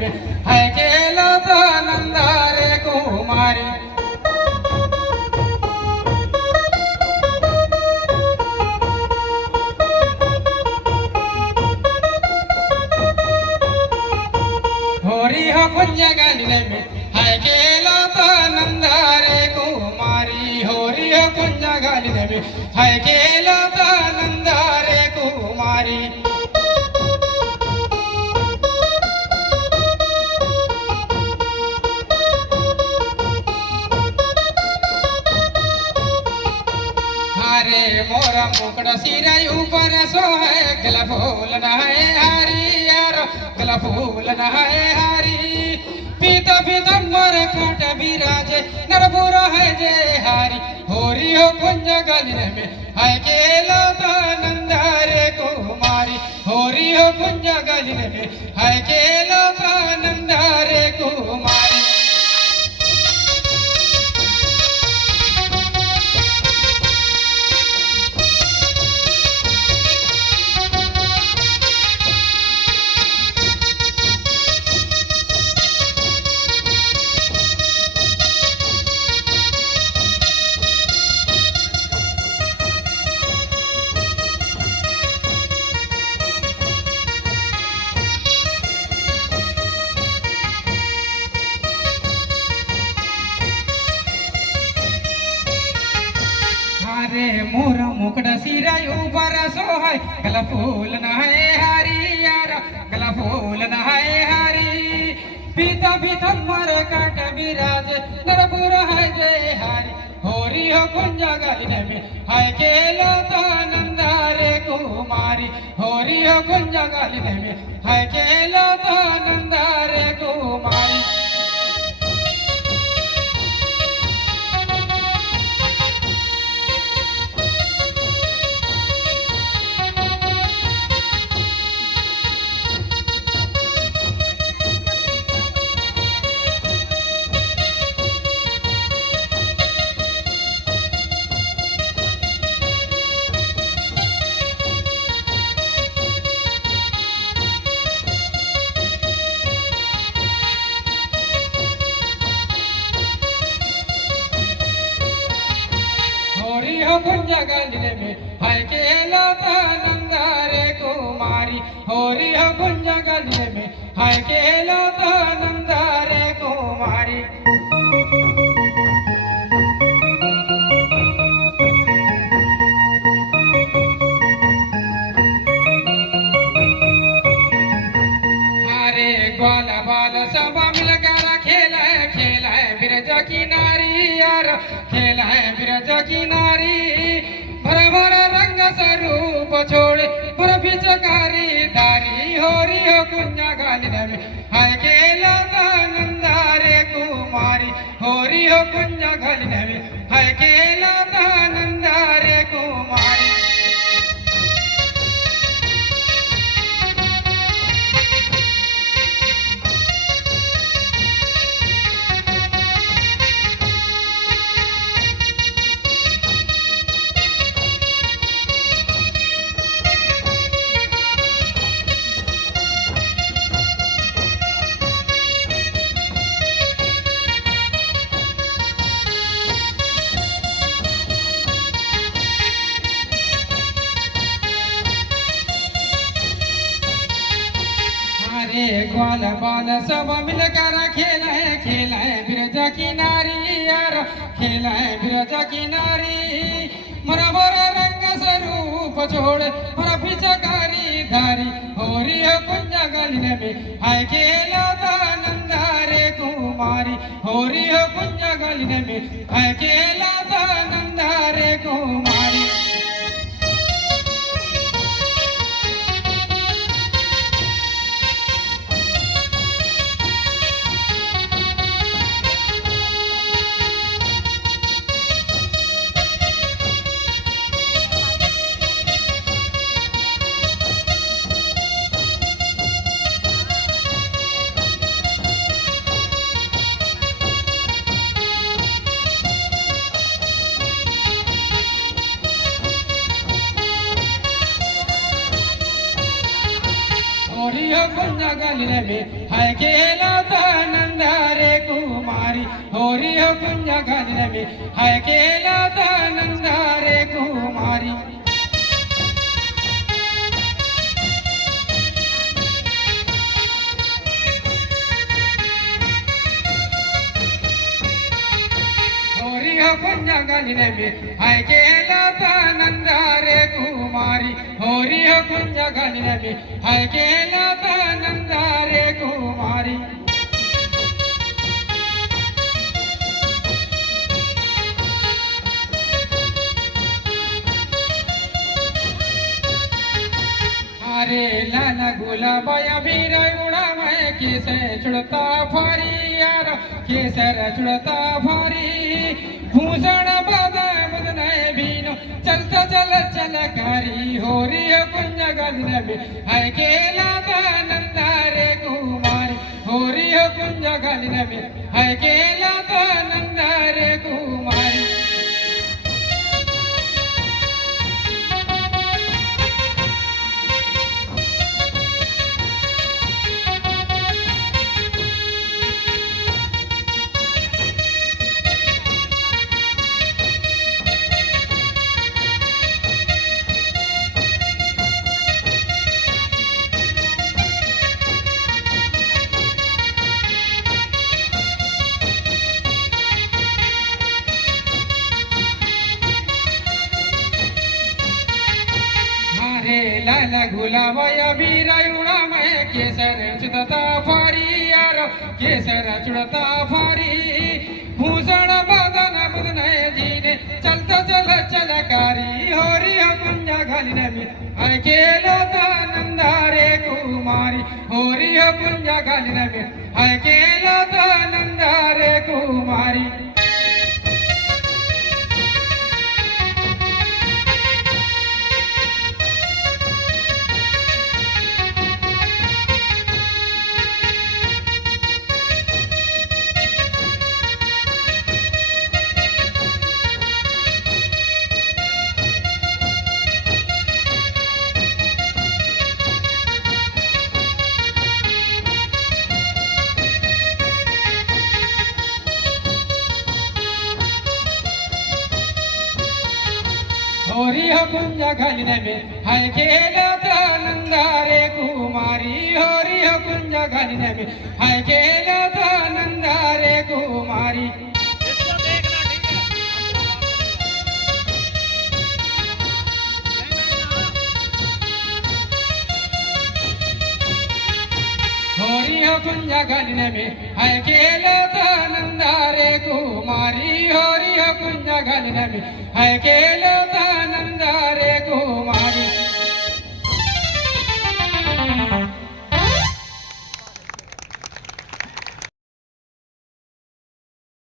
में है केलो तो नंदारे कुमारी होरी हो कुंज गालिने में है केलो तो नंदारे कुमारी होरी हो कुंज गालिने में है केलो तो नंदारे कुमारी हरे मोरा मुकड़ा सिरा ऊपर सो है गला फूल न है हरी यार गला फूल न है हरी पीता पीता मर काट बिराजे नरपुर है जे हरी होरी हो कुंज गलिने में है केलो तो नंदारे कुमारी होरी हो कुंज गलिने में है केलो तो नंदारे कुमारी हरे मोरा मुकड़ा सिरा ऊपर सो है गला फूल न है हरी यार गला फूल न है हरी पीता पीता मर काट बिराज नरपुर है जय हरी होरी हो कुंज गलिने में है केलो तो नंदारे कुमारी होरी हो कुंज गलिने में है केलो तो नंदारे कुमारी होरी हो कुंज गलिने में है केलो तो नंदारे कुमारी होरी हो कुंज गलिने में है केलो तो नंदारे कुमारी हरे ग्वाल बाल सब मिलकर खेला खेला बिरज की नारी यार खेला बिरज की नारी भर भर रंग स्वरूप छोड़े भर पिचकारी दारी होरी हो कुंज गलिने में है केलो तो नंदारे कुमारी होरी हो कुंज गलिने में है केलो तो नंदारे कुमारी हरे ग्वाल बाल सब मिलकर खेला बिरज की नारी यार खेला बिरज की नारी मरा बोरा रंग स्वरूप छोड़े मरा पिचकारी धारी होरी हो कुंज गलिने में है केलो तो नंदारे कुमारी होरी हो कुंज गलिने में है केलो तो नंदारे कुमारी घालिने में हाय केला नंद रे कुमारी होरी हो कुंज घालिने में हाय केला नंद रे कुमारी कुंज घालिने में हाय केला नंद रे कुमारी होरी हो कुंज घालिने में हाय केला नंद रे कुमारी अरे लाला गुलाबाया बीरा उड़ा मैं किसे चुड़ता फारी यार केसर चुड़ता फारी भूषण बदा बदनाए बीनो चलता चल चल कारी होरी कुंज गलने में हाय केला नंद रे कुमारी होरी कुंज गलने में हाय केला नंद रे कुमारी लाला गुलाबाया बीरा उड़ा मैं केसर चुड़ता फारी यार केसर चुड़ता फारी भूषण बदन बदनाए जीने चलता चल चल कारी होरी कुंज घालिने में हाय केला नंद रे कुमारी होरी कुंज घालिने में हाय केला नंद रे कुमारी होरी कुंज घालिने में हाय केला नंद रे कुमारी होरी कुंज घालिने में हाय केला नंद रे कुमारी इसको देखना ठीक है होरी कुंज घालिने में हाय केला नंद रे कुमारी होरी कुंज घालिने में हाय केला नंद रे कुमारी